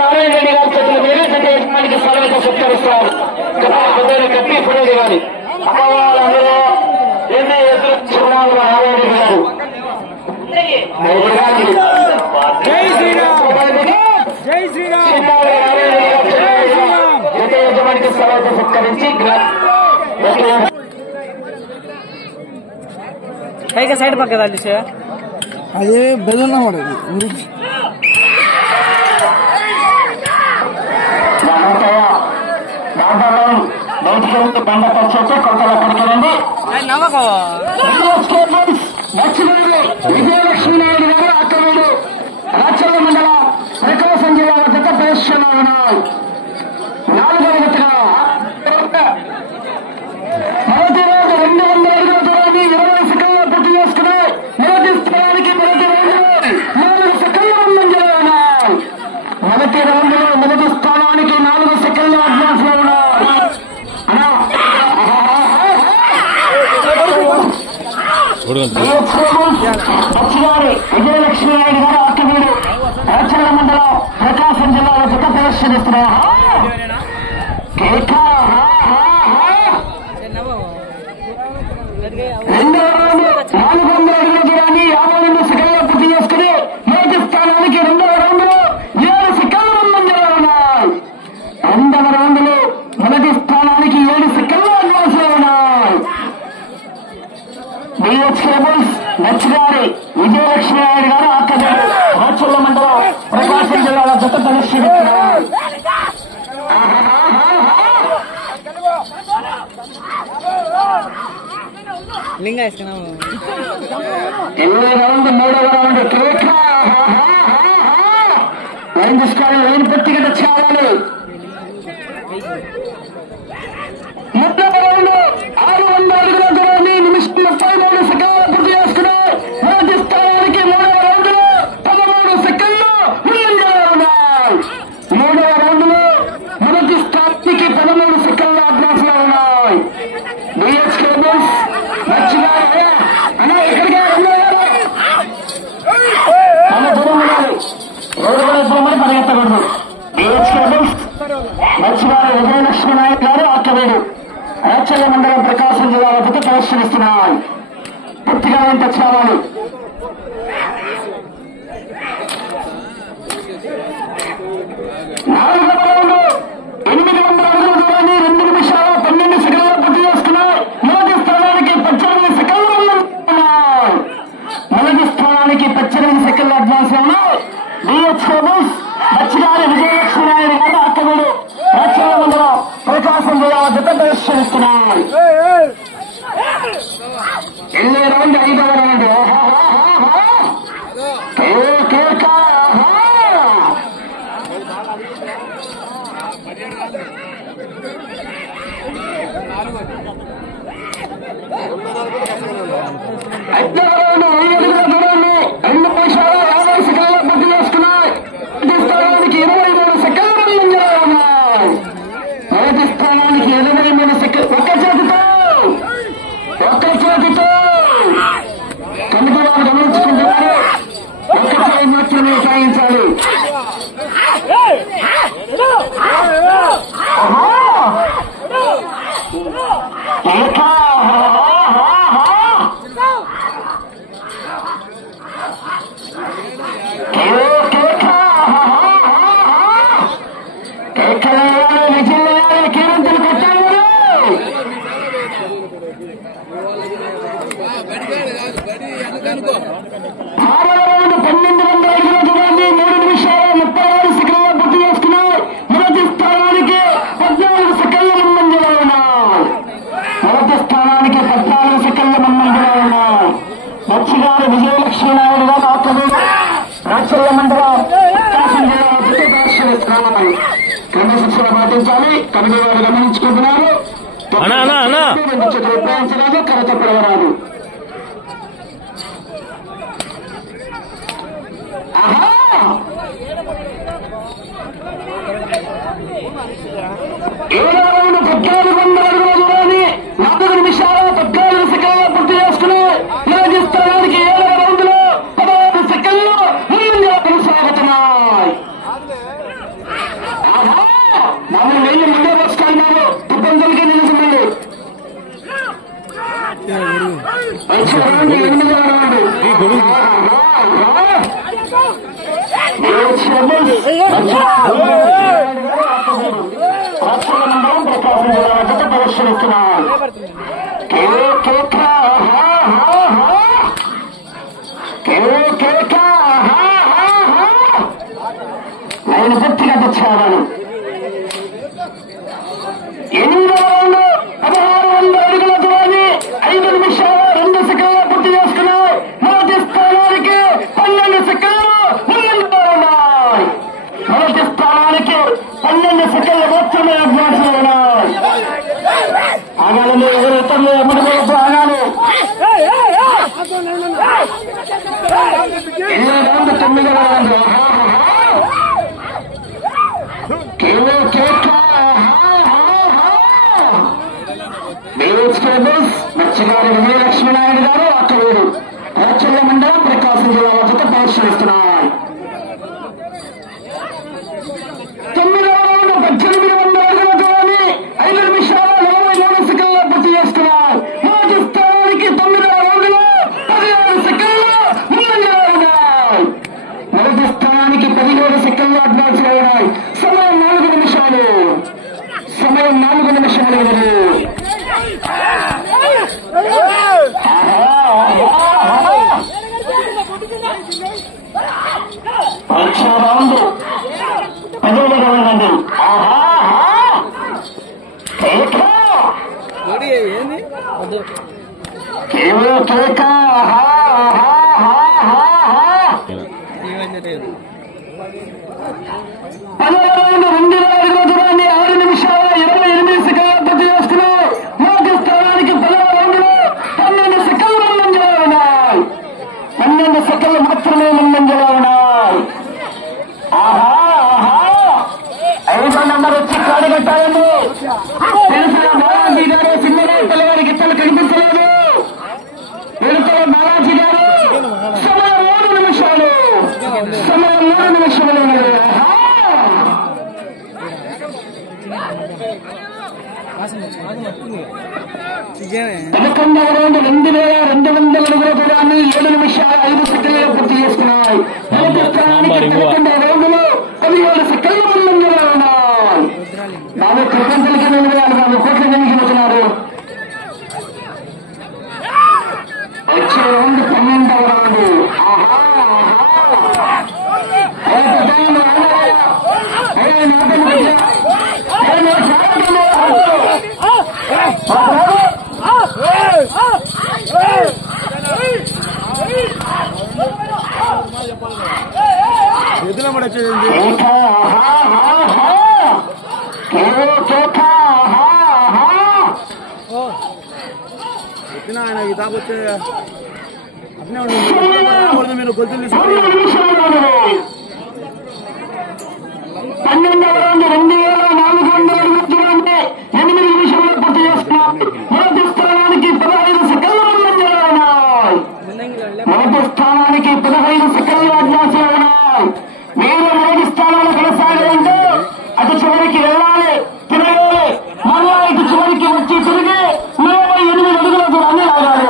నారాయణ రెడ్డి గారి చేతుల మీరే యజమానికి స్వాగత సత్కరిస్తారు. కప్పి పుడేది గారి అమ్మవాళ్ళందరూ ఏమే ఎదురు నారాయణ రెడ్డి గారు జై శ్రీరామ్ యజమానికి స్వాగత సత్కరించి పైగా సైడ్ పక్క అదే బెదున్నా పడేది బయటికి బండ పరిచే కొత్తగా పడుతుందండి. విజయలక్ష్మీనాయుడు గారు అక్కడు రాచర్ల మండలం ప్రకాశం జిల్లా వద్ద ప్రదర్శనలో నాలుగవ విడతగా మొదటి రోజు 200 అడుగుల దూరాన్ని 20 సెకండ్లో పూర్తి చేసుకుని మొదటి స్థానానికి మొదటి రౌండ్లో 4 సెకండ్ల ముందంజలో ఉన్నాయి. మొదటి రౌండ్లో మొదటి స్థానానికి 4 సెకండ్ల అడ్వాన్స్ లో ఉన్నాయి. విజయలక్ష్మీనాయుడు గారు అక్కడు రాచర్ల మండలం ప్రకాశం జిల్లాలో జత ప్రదర్శనిస్తున్నారు. రెండవ రౌండ్ 400 అడుగుల దూరాన్ని 52 సెకండ్లో పూర్తి చేసుకుని మొదటి స్థానానికి రెండవ రౌండ్ లో 7 సెకండ్ల ముందంజలో ఉన్నాయి. రెండవ రౌండ్ లో మొదటి స్థానానికి 7 సెకండ్ల అడ్వాన్స్ లో ఉన్నాయి. బిహెచ్ కేబుల్స్ నచ్చిగారి విజయలక్ష్మీనాయుడు గారు అక్కడ రాచర్ల మండలం ప్రకాశం జిల్లాలో జత ప్రదర్శిస్తున్నారు. లింగా వేసుకున్నాము. ఎన్నో రౌండ్ మూడవ రౌండ్ కేక లైన్ తీసుకోవాలి. లైన్ పూర్తిగా తెచ్చావాలి. మూడవ రౌండ్ 600 అడుగుల దూరాన్ని నిమిషం 33 సెకండ్లు పూర్తి చేసుకుని మొదటి స్థానానికి మూడవ రౌండ్ లో 13 సెకండ్లు ముందంజలో ఉన్నాయి. మూడవ రౌండ్ లో మొదటి స్థానానికి 13 సెకండ్ల అడ్వాన్స్ లో ఉన్నాయి. బిహెచ్ కేబుల్స్ నచ్చిగారు అన్నా ఎక్కడికి మన దూరం ఉండాలి. రోడ్డు కూడా దూరమని పరిగెత్తకూడదు. బిహెచ్ కేబుల్స్ నచ్చిగారు విజయలక్ష్మీనాయుడు గారు అక్కవేడు రాచర్ల మండలం ప్రకాశం జిల్లా వద్ద ప్రదర్శనిస్తున్నారు. పూర్తిగా ఎంత చావాలి. నాలుగవ రౌండ్ 800 అడుగుల దూరాన్ని 2 నిమిషాల 12 సెకండ్లో పూర్తి చేసుకున్నాయి. మొదటి స్థానానికి 18 సెకండ్లు ఉన్నాయి. మొదటి స్థానానికి 18 సెకండ్ల అడ్వాన్స్ ఉన్నాయి. బిహెచ్ కేబుల్స్ నచ్చిగారి విజయలక్ష్మీనాయుడు గారు అక్కడు రాచర్ల మండలం ప్రకాశం జిల్లా వద్ద ప్రదర్శనిస్తున్నారు. ఎన్ని రౌండ్ 5వ రౌండ్ క్రమశిక్షణ పాటించాలి. కమిటీ వారు గమనించుకుంటున్నారు. ఉపయోగించరాదు, కరత పడవరాదు. ఏడవ రౌండ్ 1400 అడుగుల దూరాన్ని 4 నిమిషాల 14 సెకండ్ల పూర్తి చేసుకుని స్థానానికి 7వ రౌండ్ లో 16 సెకండ్ల మండలం ప్రకాశం జిల్లా వద్ద ప్రదర్శనిస్తున్నారు. ఆయన పూర్తిగా తెచ్చేవాడు. 8వ రౌండ్ 1600 అడుగుల దూరాన్ని 5 నిమిషాల 2 సెకండ్లు పూర్తి చేసుకున్నాయి. మొదటి స్థానానికి 12 సెకండ్లు ముందంజలో ఉన్నాయి. మొదటి స్థానానికి 12 సెకండ్లు మాత్రమే అడ్వాన్స్ లో ఉన్నాయి. ఆగాలని ఎవరు ఇతరులు ఎమ్మడి వైపు ఆగాలి. 9వ రౌండ్ మత్స్యకారి విజయలక్ష్మీనాయుడు గారు అక్కడూరు రాచల్ల మండలం ప్రకాశం జిల్లా వద్ద పరిశీలిస్తున్నారు. 9వ రౌండ్ 1800 అడుగుల దూరాన్ని 5 నిమిషాల 43 సెకండ్లు పూర్తి చేస్తున్నారు. మొదటి స్థానానికి 9వ రౌండ్లో 16 సెకండ్లు ముందంజలో ఉన్నాయి. మొదటి స్థానానికి 17 సెకండ్లు అడ్వాన్స్ లో ఉన్నాయి. సమయం 4 నిమిషాలు. పరీక్షా రౌండ్ 10వ రౌండ్ అండి. మాత్రమే ముందంజలో ఉన్నాయి. 5వ నంబర్ వచ్చి కాడగట్టాలండి. తెలుసా బాలాజీ గారు చిన్నగారి పిల్లవాడి గిట్టలు కనిపించలేదు. వెళుతున్న బాలాజీ గారు సమయం 3 నిమిషాలు. పదకొండవ రౌండ్ 2200 అడుగుల దూరాన్ని 7 నిమిషాల 5 సెకండ్లు పూర్తి చేసుకున్నాయి. మొదటి స్థానానికి 11వ రౌండ్లో 17 సెకండ్లు ముందంజలో ఉన్నాయి. బాబు ప్రపంచానికి 4,000 కోట్ల జమించినట్టున్నారు. వచ్చే రౌండ్ 12వ రౌండ్. తాగొచ్చే మీరు గొంతులు 12వ రౌండ్ 2400 అడుగుల దూరాన్ని 8 నిమిషాల్లో పూర్తి చేస్తున్నారు. మొదటి స్థానానికి 15 సెకండ్లు ముందంజలో ఉన్నాయి. మొదటి స్థానానికి 15 సెకండ్లు అడ్వాన్స్ లో ఉన్నాయి. మీరు మొదటి స్థానాలు కొనసాగాలంటే అటు చివరికి వెళ్ళాలి, తిరగాలి, మళ్ళా ఇటు చివరికి వచ్చి తిరిగి 48 అడుగుల దూరాన్ని లాగాలి.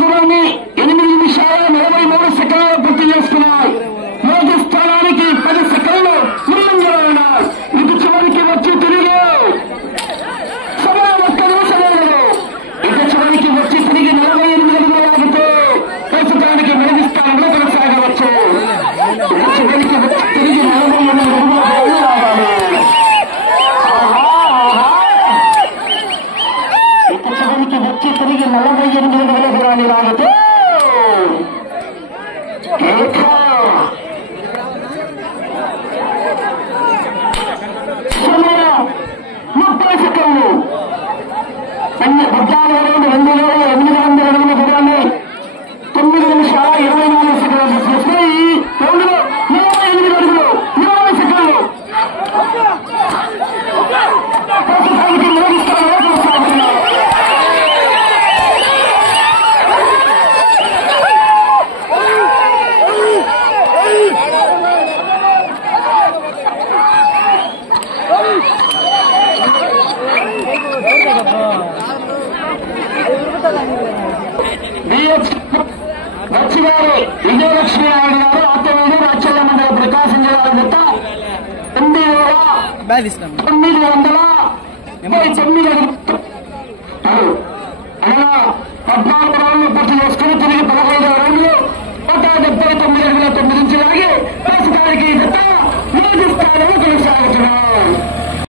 దూరాన్ని 8 నిమిషాల 43 సెకండ్లు పూర్తి చేసుకున్నాయి. మొదటి స్థానానికి 10 సెకండ్లు ముందంజలో ఉన్నాయి. ఇటు చివరికి వచ్చి తిరిగి సమయం 1 నిమిషంలో ఇటు చివరికి వచ్చి తిరిగి 48 అడుగులు లాగితే ప్రస్తుతానికి మొదటి స్థానంలో కొనసాగవచ్చు. ఇటు చివరికి వచ్చి తిరిగి 48 అడుగులు లాగాలి. ఇటు చివరికి వచ్చి తిరిగి 48 అడుగుల దూరాన్ని లాగితే సమయం 30 సెకండ్లు. 14వ రౌండ్ 2800 అడుగుల దూరాన్ని 9 నిమిషాల 24 సెకండ్లు చేస్తే ఈ రౌండ్లో 28 అడుగులు 20 సెకండ్లు. ప్రస్తుతానికి మొదటి స్థానంలో కొనసాగుతున్నారు. కోచి గారు విజయలక్ష్మి నాయుడు గారు ఆత్మీయులు రాచల్ల మండల ప్రకాశం జిల్లా జత 9,999 అనగా 14 రౌండ్లు పూర్తి చేసుకుని తిరిగి 15వ రౌండ్లు 179 అడుగుల 9 నుంచి లాగి ప్రస్తుతానికి జత 3 స్థానంలో కొనసాగుతున్నాం.